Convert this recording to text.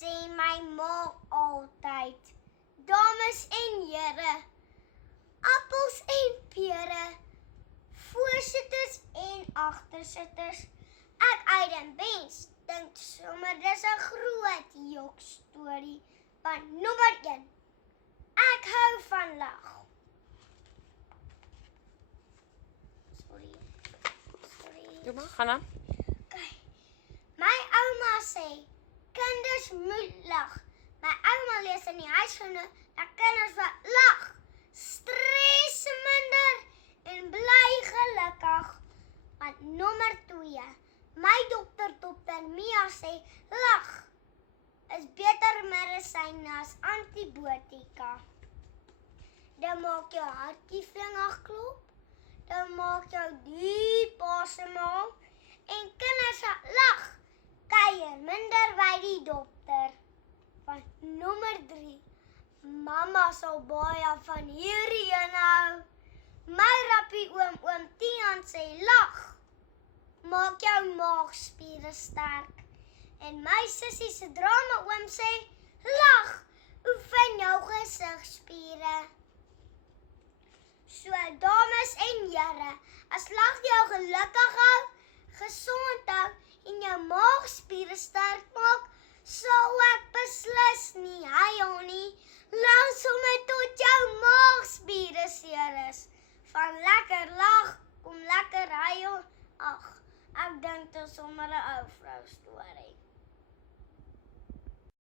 sê my ma altyd. Dames en here, appels en pere, voorsitters en agtersitters. Ek Aiden Bens dink sommer dis 'n groot jokstorie. Want nommer 1, ek hou van lag. Sorry. Doe maar, gaan aan. My ouma sê, kinders moet lag. My ouma lees in die huishouding dat kinders wat lag, stres minder en bly gelukkig. Want nommer 2, my dokter Mia sê, lag is beter medisyn as antibiotika. Dit maak jou hartjie vinnig klop, dit maak jou diep asemhaal en kinders wat lag, kuier minder by die dokter. Want nommer 3, mamma sal baie van hierdie hou. My rappie oom Tiaan sê lag, maak jou maagspiere sterk. En my sussie se drama oom sê lag, oefen jou gesigspiere. So dames en here, as lag jou gelukkig hou, gesond hou en jou maagspiere sterk maak, sal ek beslis nie huil nie, langsome tot jou maagspiere seer is. Van lekker lag, kom lekker huil, ag, ek dink dit is sommer 'n ou vrou storie.